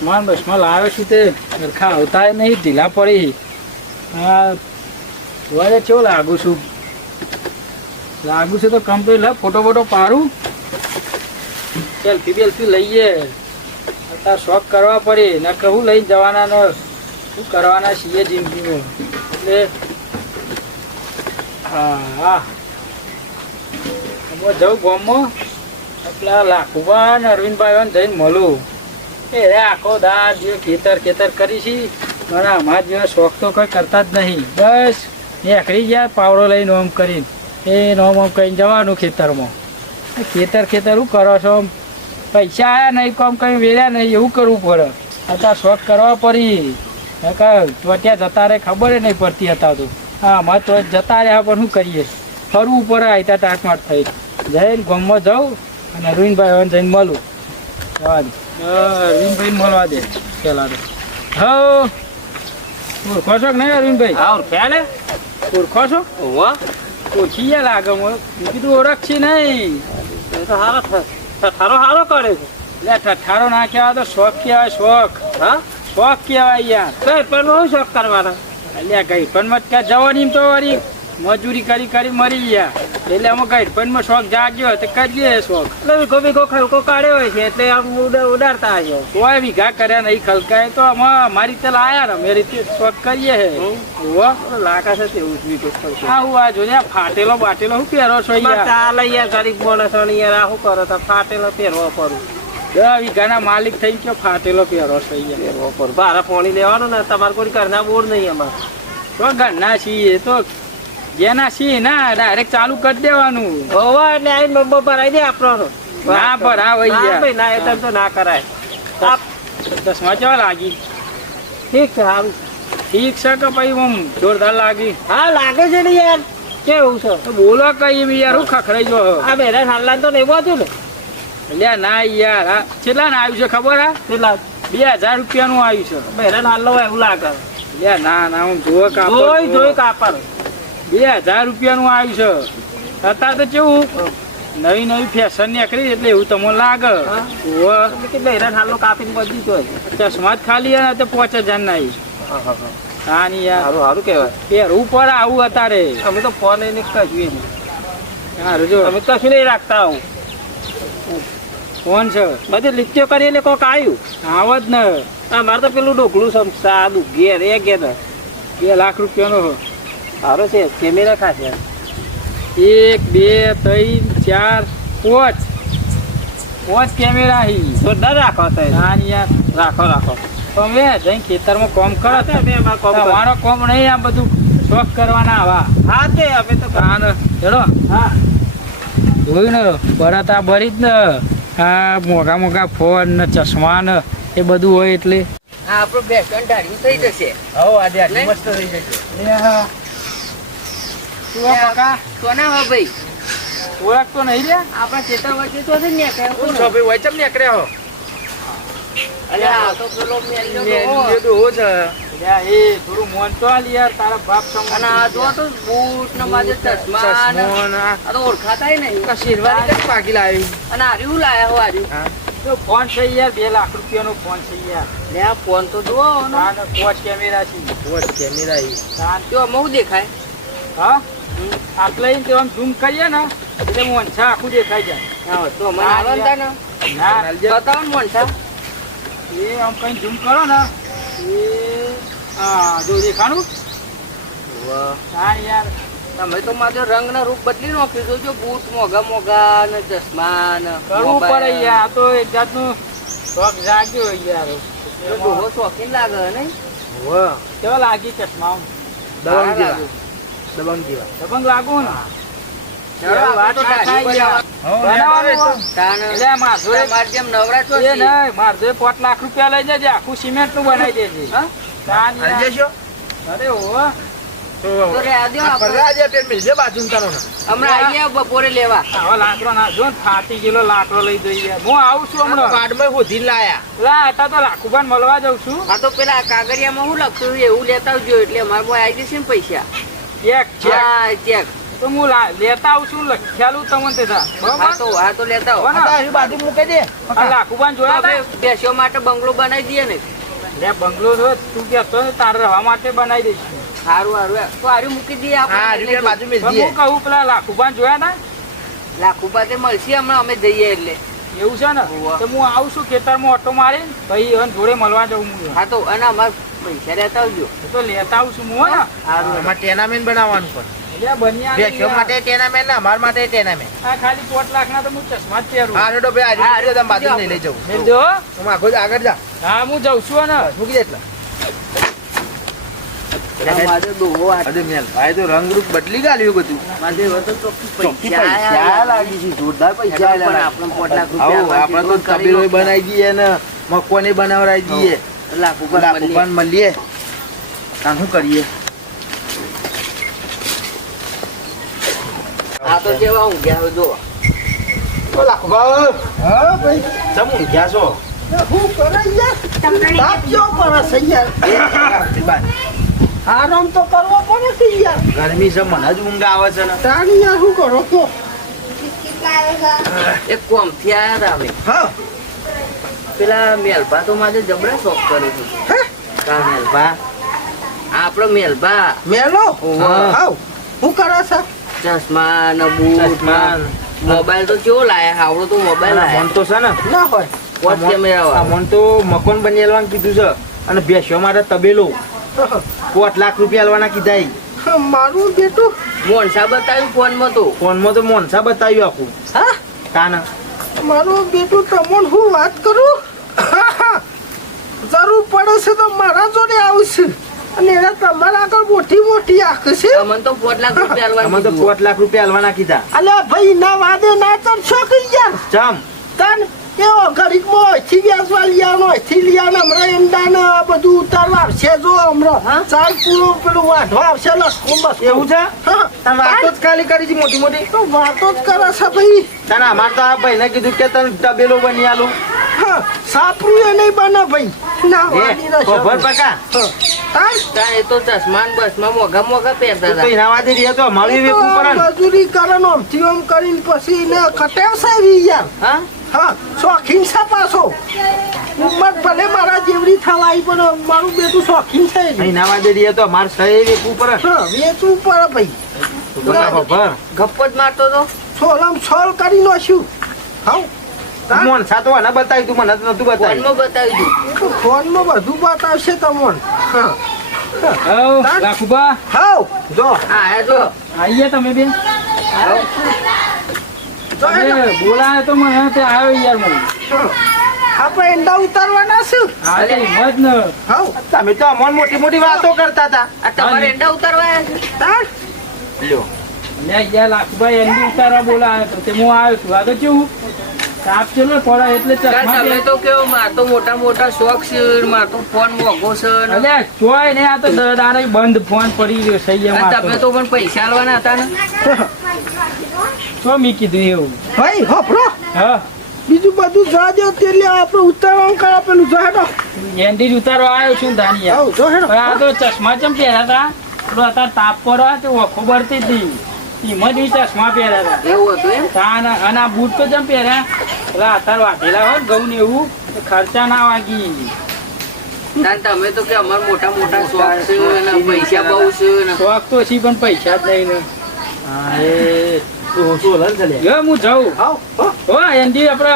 ચશ્મા બસમાં લાવ્યો છું તે સરખા આવતા નહીં, ઢીલા પડી. હા જોવા કેવું લાગુ છું તો કમ્પ્લીટ. લે ફોટો ફોટો પાડું, સેલ્ફી બેલ્ફી લઈએ. અત્યારે શોખ કરવા પડે ને કહું લઈને જવાના નો શું કરવાના છીએ જિંદગીમાં. એટલે હા હું જાઉં ગામમાં એટલા લાખુબા ને અરવિંદભાઈ જઈને મળું. એ આખો દાર જે ખેતર કરી છે મને અમારા જેવા શોખ તો કોઈ કરતા જ નહીં. બસ નીકળી ગયા પાવડો લઈને ઓમ કરીને એ નોમ ઓમ કહીને જવાનું ખેતરમાં. ખેતર શું કરો છો, પૈસા આવ્યા નહીં, કોમ કંઈ વેર્યા નહીં, એવું કરવું પડે. અત્યારે શોખ કરવા પડી. ત્યાં જતા રહે ખબર નહીં પડતી હતા તો. હા અમારે તો જતા રહ્યા પણ શું કરીએ, ફરવું પડે. આઈતા ટાટમાટ થઈ જઈને ગામમાં જાઉં અને અરવિંદભાઈ જઈને મળું. જવા દે અરવિંદભાઈ મળવા દે પેલા તો. હા ઓળખો છો કે નહીં અરવિંદભાઈ? હા ઓળખ્યા ને. ઓળખો છો? ઓળખી ગયા લાગે. મેં કીધું ઓળખશી નહીં. તો સારો કરે છે. એટલે ઠઠારો ના કહેવાય તો શોખ કહેવાય. શોખ હા શોખ કહેવાય યાર. કઈ પણ બહુ શોખ કરવાના. એટલે ગઈપણમાં ક્યાં જવાની તો વળી મજૂરી કરી મરી ગયા. એટલે અમે ગઈપણમાં શોખ જાગ્યો તો કરીએ શોખ. એટલે વીઘો ખલકો કાઢ્યો હોય છે એટલે આમ ઉડાડતા હશે. કોઈ વીઘા કર્યા નહીં ખલકાય તો અમે અમારી રીતે લાયા ને અમે રીતે શોખ કરીએ છે. લાકા છે તેવું જ વીઘો ખલકો. હા હું આ જોને ફાટેલો બાટેલો શું પહેરો છો યાર? ચાલે યાર ગરીબ માણસ યાર આ શું કરો તો ફાટેલો પહેરવો પડું. 10 વીઘાના માલિક થઈ ગયો ફાટેલો પહેરો છો યાર. પહેરવો પડું. ભારે પાણી લેવાનું ને તમારે કોઈ ઘરના બોર નહીં અમારે. તો ઘરના છીએ તો જેના છીએ ના ડાયરેક્ટ ચાલુ કરી દેવાનું. હોવા એટલે આવીને બબ્બો ભરાઈ દે આપણો. ના ભરાવ યાર. ના એ તો ના કરાય. ચશ્મા કેવા લાગી? ઠીક છે સારું. ઠીક છે કે પછી આમ જોરદાર લાગી? હા લાગે છે ને યાર. કેવું છે તો બોલો કઈ યાર હું ખખડાઈ જો. આ બેરા હાલલા તો લેવું હતું ને. એટલે ના યાર આ કેટલા ને આવ્યું છે ખબર? હા કેટલા? 2000 રૂપિયાનું આવ્યું છે. બેરા હાલલો હોય એવું લાગે. એટલે ના હું જોઈ કાપડ 2000 રૂપિયાનું આવ્યું છે. અત્યારે તો કેવું નવી ફેશન નીકળી એટલે એવું તમને લાગે. બેરા હાલલો કાપીને બધી જોઈ. ચશ્મા જ ખાલી ને તો 5000 ના આવી. હા ની યાર સારું કહેવાય. પહેરવું પડે આવું અત્યારે. અમે તો ફોન એને કશું સારું જો અમે કશું નહીં રાખતા આવું. ફોન છે બધી લીટીઓ કરી એટલે કોક આવ્યું આવ જ ને. મારે તો પેલું ઢોકળું છે સાદું ઘેર એ ઘેર 2 લાખ રૂપિયાનો. સારો છે કેમેરા ખાશે. 1 2 3 4 5 કેમેરા હી. જોરદાર રાખો તો હા ની યાર રાખો. તમે જઈને ખેતરમાં કામ કરો. મારો મારો કામ નહીં આ બધું શોખ કરવાના આવા. હા તે અમે તો ચલો હા જોયું ને બરાતા ભરી જ ને આ મોઘા ફોન ને ચશ્મા ને એ બધું હોય એટલે આપણું બેસન ઢાળ્યું થઈ જશે. આજે મસ્ત થઈ જશે. કોના હો ભાઈ? ઓળખ તો નહીં રે આપણા ખેતર વચ્ચે તો જ ને શું છો ભાઈ? વચમ નીકળ્યા હો. અલ્યા તો પેલો મેલ્યો એ થોડું મોન તો આલ યાર તારા બાપ અને આ જો તો બૂટ ને માજે ચશ્મા ને આ તો ઓળખાતાય નહીં. શેરવાની કઈ પાકી લાવી. અને આર્યું લાયા હો આર્યું. તો ફોન છે યાર 2 લાખ રૂપિયાનો ફોન છે યાર. લે આ ફોન તો જુઓ ને. 5 કેમેરા છે. જો મઉ દેખાય. હા આટલે તો આમ ઝૂમ કરીએ ને એટલે મોનછા આખું દેખાઈ જાય. હા તો મને આવતા ને ના બતાવો ને મોનસા. એ આમ કઈ ઝૂમ કરો ને એ હા જો દેખાણું. હા યાર તમે તો મારો રંગ ના રૂપ બદલી નાખ્યું. જોજો બૂટ મોઘા ને ચશ્મા ને કરવું પડે યાર. આ તો એક જાતનું શોખ જાગ્યો યાર. ડોહો શોખીન લાગે નહીં. કેવા લાગી ચશ્મા? દબંગ લાગુ ને. મારે 5 લાખ રૂપિયા લઈ જજે. આખું સિમેન્ટ નું બનાવી દેજે. અરે ઓ બપોરે લેવા લાકડો નાખજો ને ફાટી ગયેલો લાકડો લઈ જઈએ. હું આવું છું હમણાં. તો લાખુબાન મળવા જાઉં છું. આ તો પેલા કાગળિયામાં હું લખતું એવું લેતા આવજો એટલે અમારે આવી જશે ને પૈસા. ચેક ચેક તો હું લેતા આવું છું લખ્યાલું તમને તે થા બરોબર હા તો લેતા આવો. હો ને? આ બાજુ મૂકી દે આ લાખુબાન જોયા આપણે હતા બેસવા માટે બંગલો બનાવી દઈએ ને. લે બંગલો જો તું કહેતો ને તારે રહેવા માટે બનાવી દઈશું સારું તો હારું મૂકી દઈએ હા આપણે. આ બાજુ મેં પણ દઈએ હું કહું પેલા લાખુબાન જોયા હતા લાખ રૂપિયા તે મળશે હમણાં અમે જઈએ એટલે. એવું છે ને હોવે. તો હું આવું છું ખેતરમાં ઓટો મારી ભાઈ એને જોડે મળવા જાઉં હું હા તો અને અમારે પૈસા લેતા આવજો. તો લેતા આવું છું હું હો ને સારું અમારે ટેનામેન્ટ બનાવવાનું પણ એટલે બન્યા નહીં બેસ્યો યાર. માટે ટેનામેન્ટ ને અમાર માટે ટેનામેન્ટ આ ખાલી 4 લાખના તો હું ચશ્મા જ પહેરું હા રેડો ભાઈ હા, આજે તમે બાજુ લઈ લઈ લઈ જવું દો હું આગળ જા હા હું જાઉં છું ને મૂકી દે એટલા મારે ડોહો આ- અરે મેલ ભાઈ તો રંગરૂપ બદલી ગાલ્યું બધું મારે હવે તો ચોખ્ખી ચોખ્ખી પૈસા પૈસા આયા. લાગી છે જોરદાર પૈસા પણ આયા આપણે 5 લાખ આવો રૂપિયા આપણે તો તબેલો બનાવી દઈએ ને મકવાની બનાવરાઈ દઈએ લાખ રૂપિયા મળીએ. લાખુબાન મળીએ કાં શું કરીએ આ તો કેવા ઊંઘ્યા હોય જો. ઓ લાખુબા હા ભાઈ તમે ઊંઘ્યા છો હું કરે યાર તાપ જો પડે છે યાર આરામ તો કરવો પડે છે યાર ગરમી છે મને જ ઊંઘ આવે છે ને તાણી યાર શું કરો તો એક કોમથી આયા હતા અમે. હા પેલા મેલભા તો મારે જબરા શોખ કર્યો હતો. હે કા મેલભા? આપણો મેલભા મેલો હા. હાવ શું કરે છે ચશ્મા ને બૂટ ચશ્મા ને મોબાઈલ તો કેવો લાયા આવડો તો મોબાઈલ લાયા. મન તો છે ને ના હોય વોચ કેમેરા વાળો. મન તો મકાન બનેલવાનું કીધું છે અને બેસ્યો મારે તબેલો 5 લાખ રૂપિયા આલવાના કીધા ઈ. મારું બેટું મોનસા બતાવ્યું ફોનમાં તો. ફોનમાં તો મોનસા બતાવ્યું આખું હા કાન મારું બેટું તમને હું વાત કરું જરૂર પડે છે તો મારા જોડે આવશે અને એને તમારા આગળ મોટી મોટી આંખ છે અમને તો 5 લાખ રૂપિયા અમે તો આલવાનું 5 લાખ રૂપિયા આલવાના કીધા અલ્યા ભાઈ ના વાદે ના ચડશો કે યાર ચમ તન એવો ઘડીકમાં અહીંથી વ્યાસવા લીયાનો અહીંથી લીયાનો હમણાં એમદાને આ બધું ઉતારવા આવશે જો હમણાં ચાર પૂરો પેલું વાઢવા આવશે લસકો બસ એવું છે હા તમે વાતો જ ખાલી કરી છે મોટી મોટી તો વાતો જ કરે છે ભાઈ તને અમાર તો આ ભાઈને કીધું કે તને તબેલો બની આલું હા સાપરું એ નહીં બને ભાઈ ના એ વાડી રહેશે ખબર પકા તાર તાણ એ તો ચશ્મા ને બસમાં મોઘા મોઘા પહેરતા તું તો હતા. એના વાદે રહ્યા તો મારી વેકું પર મજૂરી કરે ને આમથી આમ કરીને પછી એને કટેવશે એવી યાર હા હા શોખીન છે પાછો ઉંમર ભલે મારા જેવડી થવાય પણ મારું બેટું શોખીન છે એની. એના વાદે રહ્યા તો અમાર સહી વેકું પર હા વેચવું પડે ભાઈ તું બતા ખબર ગપ્પો જ મારતો તો. છોલમ છોલ કરી નાખ્યું હાવ તાર મોનસા તો આને બતાવ્યું તું મને તો નતું બતાવ્યું ફોનમાં બતાવી દીધું. એ તો ફોનમાં બધું બતાવશે તમને હા હઉ લાખુબા હાવ જો હા આયા જો. આઈએ તમે બેન જો હેડો. તમે બોલાય તો મને તે આવ્યો યાર હું હા. આપણે એંડા ઉતારવાના છે હા તે હિંમત ને હાવ તમે તો અમોન મોટી મોટી વાતો કરતા હતા આ તમારે એંડા ઉતારવા આયા છે? તાર લ્યો લે યાર લાખુભાઈ એમની ઉતારવા બોલાયો તો તે હું આવ્યો છું આ તો કેવું તાપ ચલો પડે એટલે તાણ ચશ્મા તમે તો કેવો માર તો મોટા મોટા શોખ છે માર તો ફોન મોઘો છે ને. અલ્યા જોય ને આ તો દાડે બંધ ફોન પડી રહ્યો છે અને એમાં તમે તો પણ પૈસા આલવાના હતા ને. શું મી કીધું એવું ભાઈ હોપરો હા બીજું બધું જા દો તે લે આપણે ઉતારવાનું કરા પેલું જો હેડો એન્ડી જ ઉતારવા આવ્યો છું ધાનિયા હાવ જો હેડો પણ આ તો ચશ્મા ચમ પહેર્યા હતા પેલો અત્યારે તાપ પડવા તો ઓખો ભરતી હતી એમાં જ ઈ ચશ્મા પહેર્યા હતા એવું હતું એમ. અને આ બૂટ તો જેમ પહેર્યા પેલા અત્યારે વાઢેલા હોય ને ઘઉં ને એવું તો ખર્ચા ના વાગી તાણ તમે તો કે અમાર મોટા મોટા શોખ છે અને પૈસા બહુ છે ને. શોખ તો છે પણ પૈસા જ નહીં ને હા એ તું સોલન છે લે જો હું જાઉં હાવ હો. હો એન્ડી આપણે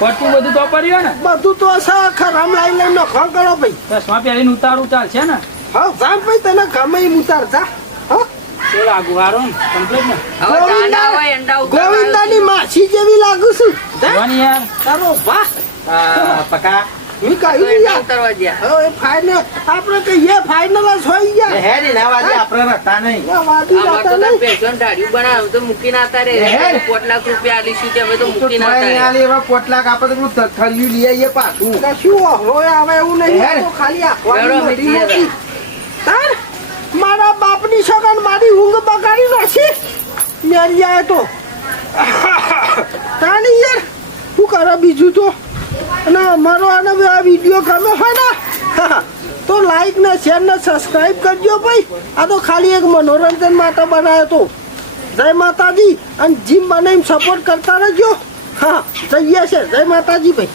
પટ્ટું બધું તો પડ્યું ને બધું તો હશે ખરામ લાઈ લઈને નખો કરો ભાઈ ચશ્મા પહેરીને ઉતારું ચાલશે ને હા જા ભાઈ તને ગમે એમ ઉતાર જા હા તો લાગુ હારો ને કમ્પ્લીટ ને હવે તાના હોય એંડા ઉતારવા આવ્યો ગોવિંદાની માસી જેવી લાગુ છું જોવાની યાર તારો વાહ આ પકા મેં તો કહ્યું એંડા યાર ઉતારવા ગયા. હવે ફાઇનલ આપણે કહીએ ફાઇનલ જ હોય એ યાર હે ની ના વાદે આપણે રહેતા નહીં આ વાડી અમાર તો જાતા તાર નહીં. પેશન ઢાળ્યું બનાવ્યું તો મૂકીને આવતા રે. હે? 5 લાખ રૂપિયા આલીશું તે હવે તો તો મૂકીને થોડા આવતા અહીંયા રે. એવા પોટલાક આપણે તો પેલું થળિયું લઈ આવીએ પાછું કશું હોય આવે એવું નહીં હે? આ તો ખાલી આખવાની બેડો મોટી મીઠી મોટી. તાર મારા બાપની સગન મારી ઊંઘ બગાડી નાખી મેરિયાએ તો તાની યાર શું કરે બીજું તો અને અમારો આને આ વિડીયો ગમે હોય ને તો લાઈક ને શેર ને સબસ્ક્રાઇબ કરજો ભાઈ આ તો ખાલી એક મનોરંજન માટે બનાવ્યો તો જય માતાજી અને જીમ બનાવીને સપોર્ટ કરતા રહેજો. હા જઈએ છે. જય માતાજી ભાઈ.